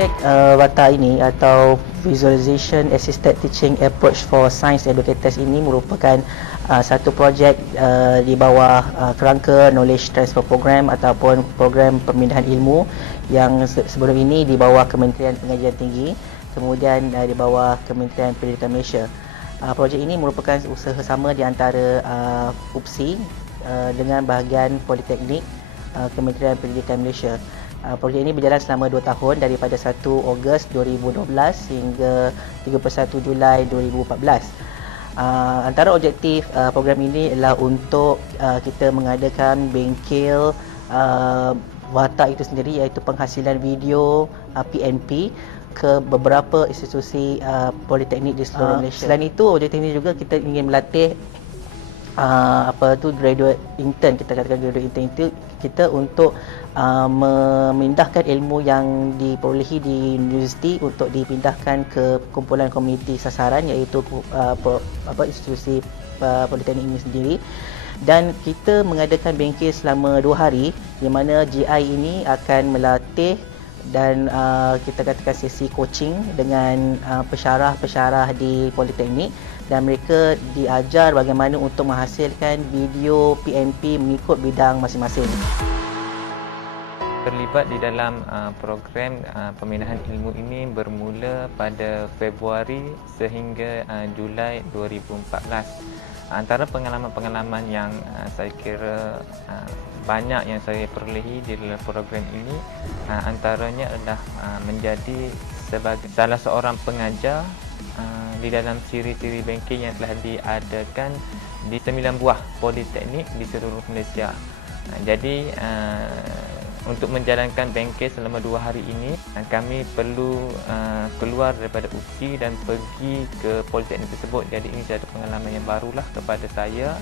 Projek WATA ini atau Visualization Assisted Teaching Approach for Science Educators ini merupakan satu projek di bawah kerangka Knowledge Transfer Program ataupun program pemindahan ilmu yang sebelum ini di bawah Kementerian Pengajian Tinggi, kemudian di bawah Kementerian Pendidikan Malaysia. Projek ini merupakan usaha sama di antara UPSI dengan bahagian Politeknik Kementerian Pendidikan Malaysia. Projek ini berjalan selama 2 tahun daripada 1 Ogos 2012 hingga 31 Julai 2014. Antara objektif program ini adalah untuk kita mengadakan bengkel WATA itu sendiri, iaitu penghasilan video PNP ke beberapa institusi politeknik di seluruh Malaysia. Selain itu, objektif ini juga kita ingin melatih graduate intern, kita katakan graduate intern itu kita untuk memindahkan ilmu yang diperolehi di universiti untuk dipindahkan ke kumpulan komuniti sasaran, iaitu institusi politeknik ini sendiri. Dan kita mengadakan bengkel selama 2 hari di mana GI ini akan melatih dan kita katakan sesi coaching dengan pensyarah-pensyarah di politeknik, dan mereka diajar bagaimana untuk menghasilkan video PNP mengikut bidang masing-masing. Terlibat di dalam program pemindahan ilmu ini bermula pada Februari sehingga Julai 2014. Antara pengalaman-pengalaman yang saya kira banyak yang saya perolehi di dalam program ini, antaranya adalah menjadi sebagai salah seorang pengajar di dalam siri-siri bengkel yang telah diadakan di 9 buah politeknik di seluruh Malaysia. Jadi untuk menjalankan bengkel selama 2 hari ini, kami perlu keluar daripada UPSI dan pergi ke politeknik tersebut. Jadi ini satu pengalaman yang barulah kepada saya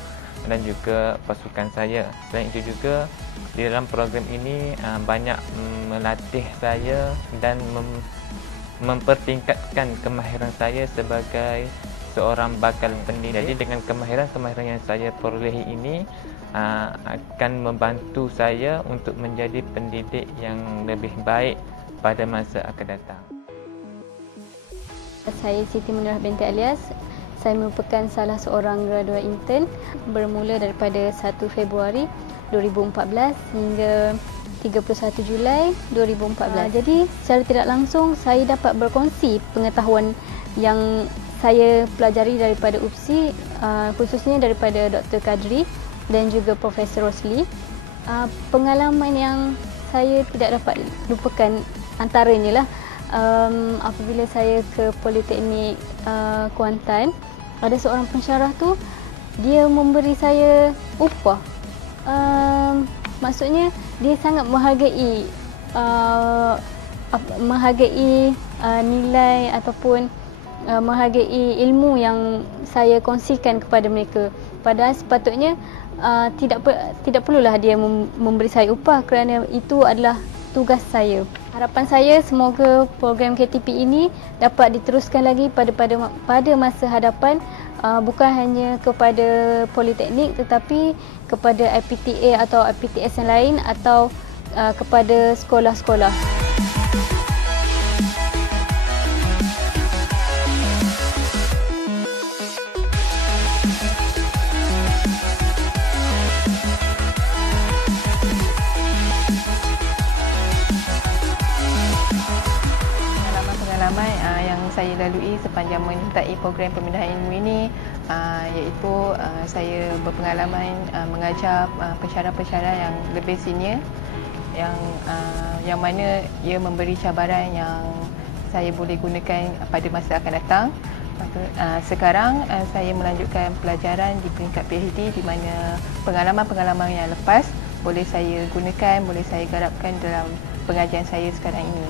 dan juga pasukan saya. Selain itu juga di dalam program ini banyak melatih saya dan mempertingkatkan kemahiran saya sebagai seorang bakal pendidik. Jadi dengan kemahiran yang saya perolehi ini akan membantu saya untuk menjadi pendidik yang lebih baik pada masa akan datang. Saya Siti Munirah binti Alias. Saya merupakan salah seorang graduate intern bermula daripada 1 Februari 2014 hingga 31 Julai 2014. Jadi secara tidak langsung saya dapat berkongsi pengetahuan yang saya pelajari daripada UPSI, khususnya daripada Dr. Kadri dan juga Profesor Rosli. Pengalaman yang saya tidak dapat lupakan antaranya lah apabila saya ke Politeknik Kuantan, ada seorang pensyarah tu, dia memberi saya upah. Maksudnya dia sangat menghargai nilai ataupun menghargai ilmu yang saya kongsikan kepada mereka. Padahal sepatutnya tidak perlulah dia memberi saya upah kerana itu adalah tugas saya. Harapan saya semoga program KTP ini dapat diteruskan lagi pada masa hadapan, bukan hanya kepada politeknik tetapi kepada IPTA atau IPTS yang lain atau kepada sekolah-sekolah. Pengalaman yang saya lalui sepanjang menyertai program pemindahan ilmu ini, iaitu saya berpengalaman mengajar pensyarah-pensyarah yang lebih senior, yang mana ia memberi cabaran yang saya boleh gunakan pada masa akan datang. Sekarang saya melanjutkan pelajaran di peringkat PhD, di mana pengalaman-pengalaman yang lepas boleh saya gunakan, boleh saya garapkan dalam pengajian saya sekarang ini.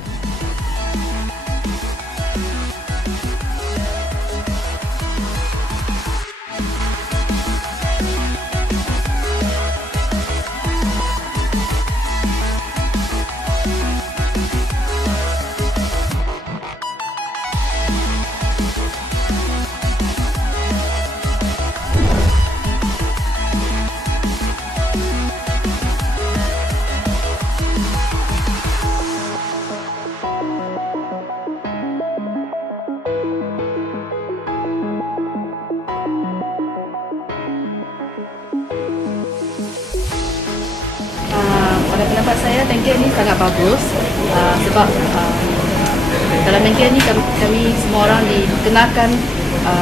pada pendapat saya bengkel ni sangat bagus sebab dalam bengkel ni kami semua orang dikenalkan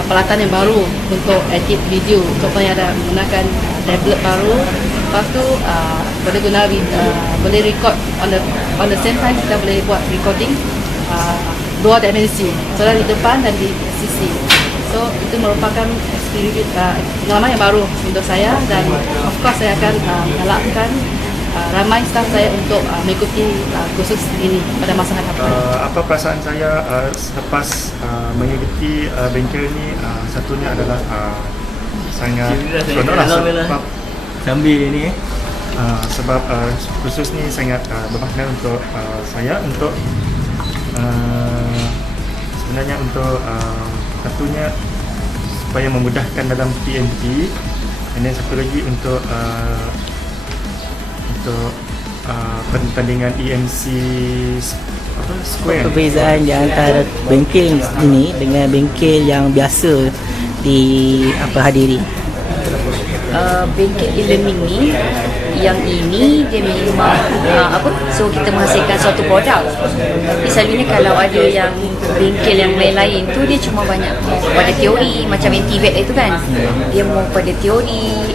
peralatan yang baru untuk edit video. Contohnya ada menggunakan tablet baru. Lepas tu boleh guna boleh record on the same time, kita boleh buat recording dua dimensi, soalan di depan dan di sisi. So itu merupakan pengalaman yang baru untuk saya, dan of course saya akan menggalakkan ramai staf saya untuk mengikuti kursus ini pada masa hadapan. Apa perasaan saya selepas mengikuti bengkel ni? Satunya adalah sangat seronoklah sebab kursus ni sangat bermakna untuk saya, untuk sebenarnya untuk satunya supaya memudahkan dalam PMP, dan satu lagi untuk pertandingan EMC Square. Perbezaan di antara bengkel ini dengan bengkel yang biasa hadiri. Bengkel e-learning ni, yang ini dia memang so kita menghasilkan suatu produk. Misalnya kalau ada yang bengkel yang lain-lain tu dia cuma banyak pada teori, macam NTVET itu kan, dia mau pada teori,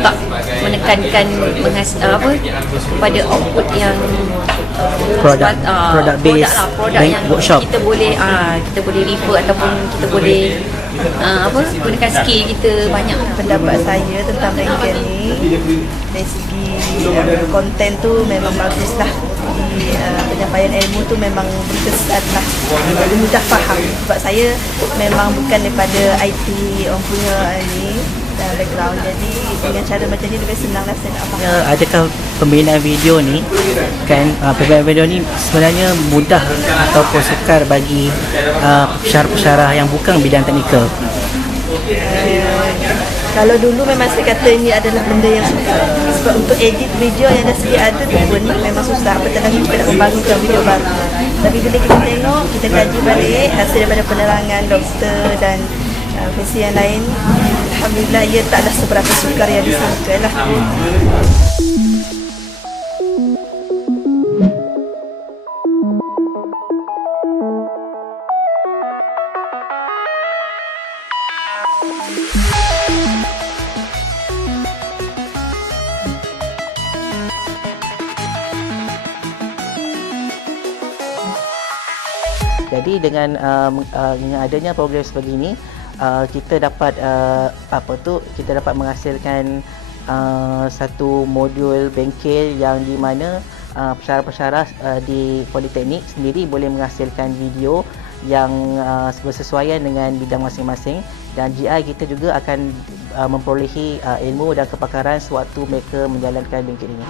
tak menekankan pada output yang produk base yang workshop. kita boleh refer ataupun kita boleh gunakan skill kita banyak. Pendapat saya tentang bengkel ni, dari segi konten tu memang bagus lah. Penyampaian ilmu tu memang berkesan lah, mudah faham. Sebab saya memang bukan daripada IT orang punya ni background, jadi dengan cara macam ni lebih senang lah saya nak faham. Adakah pembinaan video ni pembinaan video ni sebenarnya mudah ataupun sukar bagi pensyarah-pensyarah yang bukan bidang teknikal? Kalau dulu memang saya kata ini adalah benda yang susah, sebab untuk edit video yang dah sedia ada tu pun memang susah, apatah lagi kita nak membangunkan video baru. Tapi bila kita tengok, kita kaji balik hasil daripada penerangan doktor dan versi yang lain, alhamdulillah ia taklah seberapa sukar yang disangka lah. Jadi dengan adanya program sebegini, kita dapat kita dapat menghasilkan satu modul bengkel yang di mana pensyarah-pensyarah di Politeknik sendiri boleh menghasilkan video yang bersesuaian dengan bidang masing-masing, dan GI kita juga akan memperolehi ilmu dan kepakaran sewaktu mereka menjalankan bengkel ini.